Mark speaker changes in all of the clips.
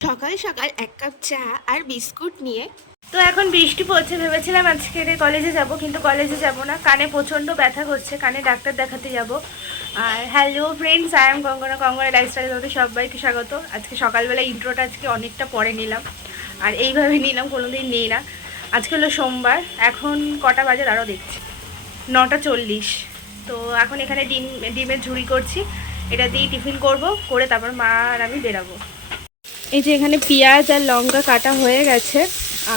Speaker 1: সকাল সকাল এক কাপ চা আর বিস্কুট নিয়ে।
Speaker 2: তো এখন বৃষ্টি পড়ছে, ভেবেছিলাম আজকে কলেজে যাব, কিন্তু কলেজে যাব না। কানে প্রচণ্ড ব্যথা করছে, কানে ডাক্তার দেখাতে যাব। আর hello friends I am Kangana Kangana lifestyle তোমাদের সবাইকে স্বাগত। আজকে সকালবেলা ইন্ট্রোটা আজকে অনেকটা পরে নিলাম। আর এইভাবে নিলাম, কোনোদিন নেই না। আজকে হলো সোমবার, এখন কটা বাজার আরও দেখছি। নটা চল্লিশ। তো এখন এখানে ডিম, ডিমের ঝুড়ি করছি। এটা দিয়ে টিফিন করব, করে তারপর মা আর আমি বেরাবো। এই যে এখানে পেঁয়াজ আর লঙ্কা কাটা হয়ে গেছে,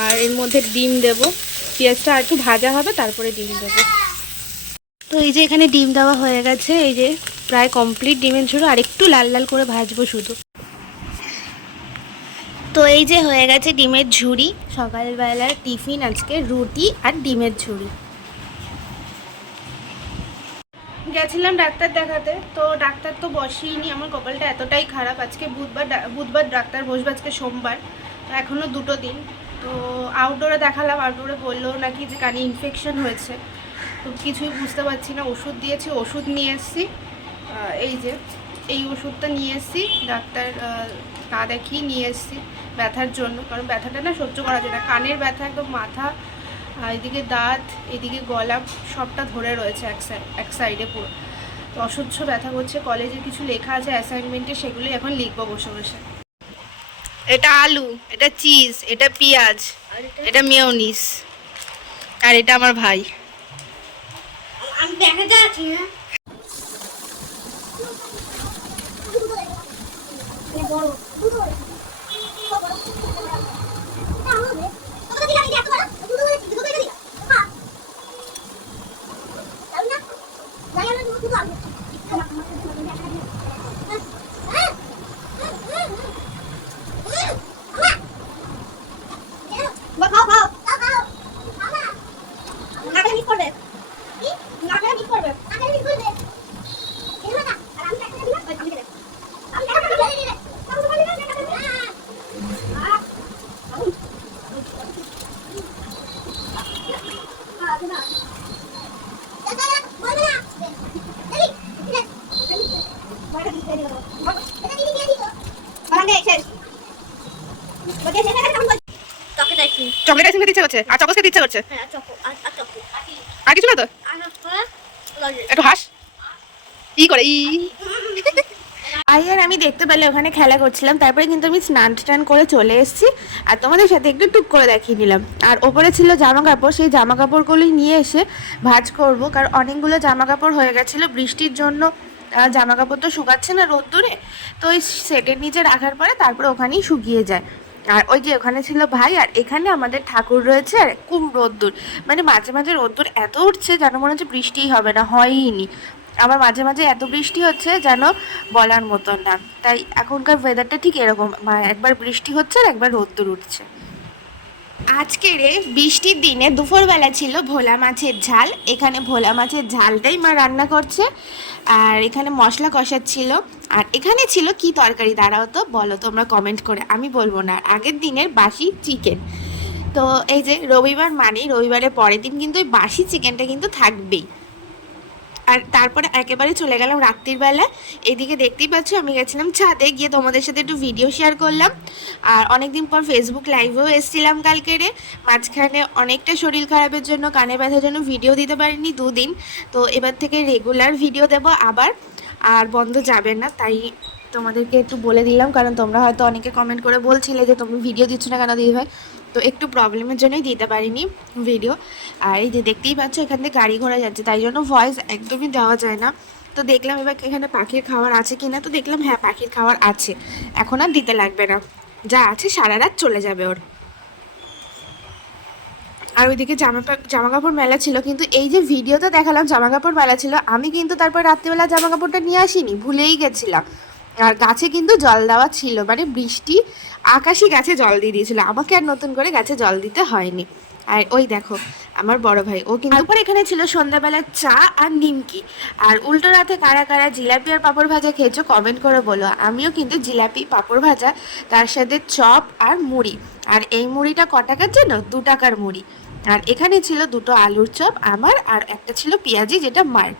Speaker 2: আর এর মধ্যে ডিম দেব। পেঁয়াজটা আর একটু ভাজা হবে, তারপরে ডিম দেবো। তো এই যে এখানে ডিম দেওয়া হয়ে গেছে, এই যে প্রায় কমপ্লিট ডিমের ঝুড়ো আর একটু লাল লাল করে ভাজবো শুধু। তো এই যে হয়ে গেছে ডিমের ঝুড়ি, সকালবেলার টিফিন আজকে রুটি আর ডিমের ঝুড়ি। গেছিলাম ডাক্তার দেখাতে, তো ডাক্তার তো বসেইনি। আমার কপালটা এতটাই খারাপ। আজকে বুধবার বুধবার ডাক্তার বসবে আজকে সোমবার, তো এখনও দুটো দিন। তো আউটডোরে দেখালাম আউটডোরে বলল নাকি যে কানে ইনফেকশন হয়েছে। তো কিছুই বুঝতে পারছি না, ওষুধ দিয়েছি, ওষুধ নিয়ে এসেছি। এই যে, এই ওষুধটা নিয়ে এসেছি, ডাক্তার না দেখিয়ে নিয়ে এসেছি ব্যথার জন্য। কারণ ব্যথাটা না সহ্য করা যায় না। কানের ব্যথা একদম মাথা আর এদিকে দাঁত এদিকে গলা সবটা ধরে রয়েছে এক সাইড এক সাইডে পুরো। তো অসহ্য ব্যথা করছে। কলেজে কিছু লেখা আছে অ্যাসাইনমেন্টে সেগুলোই এখন লিখব বসে বসে। এটা আলু এটা চিজ এটা পেঁয়াজ এটা? মেয়নিস আর এটা আমার ভাই।
Speaker 1: আমি দেখা যাচ্ছি না খাও খাও নাকে ঠিক করবে নাকে ঠিক করবে নাকে ঠিক করবে এগুলো না আর আমি একটা দিলাম ওই আমি দিলাম আমি একটা দিলাম দিলাম আমি বলি না একটা দিলাম চকলেট আইসক্রিম
Speaker 2: চকলেট খেতে ইচ্ছে করছে? আর চকস খেতে ইচ্ছে করছে?
Speaker 1: আর
Speaker 2: কিছু না তো? একটু হাস। ই করে ই। আই আর আমি দেখতে পেলে ওখানে খেলা করছিলাম, তারপরে কিন্তু আমি স্নান টান করে চলে এসেছি। আর তোমাদের সাথে একটু টুক করে দেখিয়ে নিলাম। আর ওপরে ছিল জামা কাপড়, সেই জামা কাপড়গুলি নিয়ে এসে ভাঁজ করব, কারণ অনেকগুলো জামা কাপড় হয়ে গেছিল। বৃষ্টির জন্য জামা কাপড় তো শুকাচ্ছে না রোদ্দুরে, তো ওই সেটের নিচে রাখার পরে তারপরে ওখানেই শুকিয়ে যায়। আর ওই যে ওখানে ছিল ভাই, আর এখানে আমাদের ঠাকুর রয়েছে, আর খুব রোদ্দুর। মানে মাঝে মাঝে রোদ্দুর এত উঠছে যেন মনে হচ্ছে বৃষ্টিই হবে না হয়ইনি আবার মাঝে মাঝে এত বৃষ্টি হচ্ছে যেন বলার মতন না। তাই এখনকার ওয়েদারটা ঠিক এরকম। একবার বৃষ্টি হচ্ছে আর একবার রোদ্দুর উঠছে। আজকের বৃষ্টির দিনে দুপুরবেলা ছিল ভোলা মাছের ঝাল। এখানে ভোলা মাছের ঝালটাই মা রান্না করছে। আর এখানে মশলা কষাচ্ছিল। আর এখানে ছিল কি তরকারি দাঁড়াও তো, বলো তোমরা কমেন্ট করে। আমি বলব না, আগের দিনের বাসি চিকেন তো এই যে রবিবার মানে রবিবারের পরের দিন কিন্তু ওই বাসি চিকেনটা কিন্তু থাকবেই। আর তারপরে একেবারে চলে গেলাম রাত্রির বেলা। এদিকে দেখতেই পাচ্ছ, আমি গেছিলাম ছাদে, গিয়ে তোমাদের সাথে একটু ভিডিও শেয়ার করলাম। আর অনেকদিন পর ফেসবুক লাইভেও এসেছিলাম কালকে রে। মাঝখানে অনেকটা শরীর খারাপের জন্য, কানে ব্যথার জন্য ভিডিও দিতে পারিনি দুদিন। তো এবার থেকে রেগুলার ভিডিও দেব আবার। আর বন্ধ যাবে না, তাই তোমাদেরকে একটু বলে দিলাম, কারণ তোমরা হয়তো অনেকে কমেন্ট করে বলছিলে যে তুমি ভিডিও দিচ্ছ না কেন দিদি ভাই তো একটু প্রবলেমের জন্যই দিতে পারিনি ভিডিও আর এই যে দেখতেই পাচ্ছ, এখান থেকে গাড়ি ঘোড়া যাচ্ছে, তাই জন্য ভয়েস একদমই দেওয়া যায় না। তো দেখলাম এবার এখানে পাখির খাবার আছে কি না তো দেখলাম হ্যাঁ পাখির খাবার আছে। এখন আর দিতে লাগবে না। যা আছে সারা রাত চলে যাবে ওর। আর ওইদিকে জামা জামা কাপড় মেলা ছিল, কিন্তু এই যে ভিডিওতে দেখালাম জামা কাপড় মেলা ছিল, আমি কিন্তু তারপর রাত্রিবেলা জামা কাপড়টা নিয়ে আসিনি, ভুলেই গেছিলাম। আর গাছে কিন্তু জল দেওয়া ছিল মানে বৃষ্টি আকাশি গাছে জল দিয়ে দিয়েছিল। আমাকে আর নতুন করে গাছে জল দিতে হয়নি। আর ওই দেখো, আমার বড় ভাই, ও কিন্তু তারপর এখানে ছিল সন্ধ্যাবেলা চা আর নিমকি। আর উল্টো রাতে কারা কারা জিলাপি আর পাঁপড় ভাজা খেয়েছো কমেন্ট করে বলো। আমিও কিন্তু জিলাপি, পাঁপড় ভাজা, তার সাথে চপ আর মুড়ি। আর এই মুড়িটা ক টাকার জন্য দু টাকার মুড়ি। আর এখানে ছিল দুটো আলুর চপ, আমার আর একটা ছিল পেঁয়াজি, যেটা মার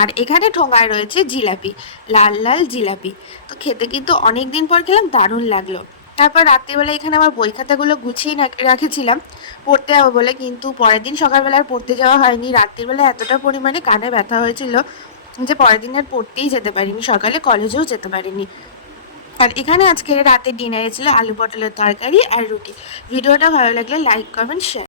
Speaker 2: আর এখানে ঠোঙায় রয়েছে জিলাপি, লাল লাল জিলাপি। তো খেতে কিন্তু অনেক দিন পর খেলাম, দারুণ লাগল। তারপর রাত্রিবেলা এখানে আমার বই খাতাগুলো গুছিয়ে রাখেছিলাম, পড়তে যাব বলে, কিন্তু পরের দিন সকালবেলা আর পড়তে যাওয়া হয়নি। রাত্রিবেলা এতটা পরিমাণে কানে ব্যথা হয়েছিল যে পরের দিন আর পড়তেই যেতে পারিনি, সকালে কলেজেও যেতে পারিনি। আর এখানে আজকে রাতে ডিনারে ছিল আলু পটলের তরকারি আর রুটি। ভিডিওটা ভালো লাগলে লাইক, কমেন্ট শেয়ার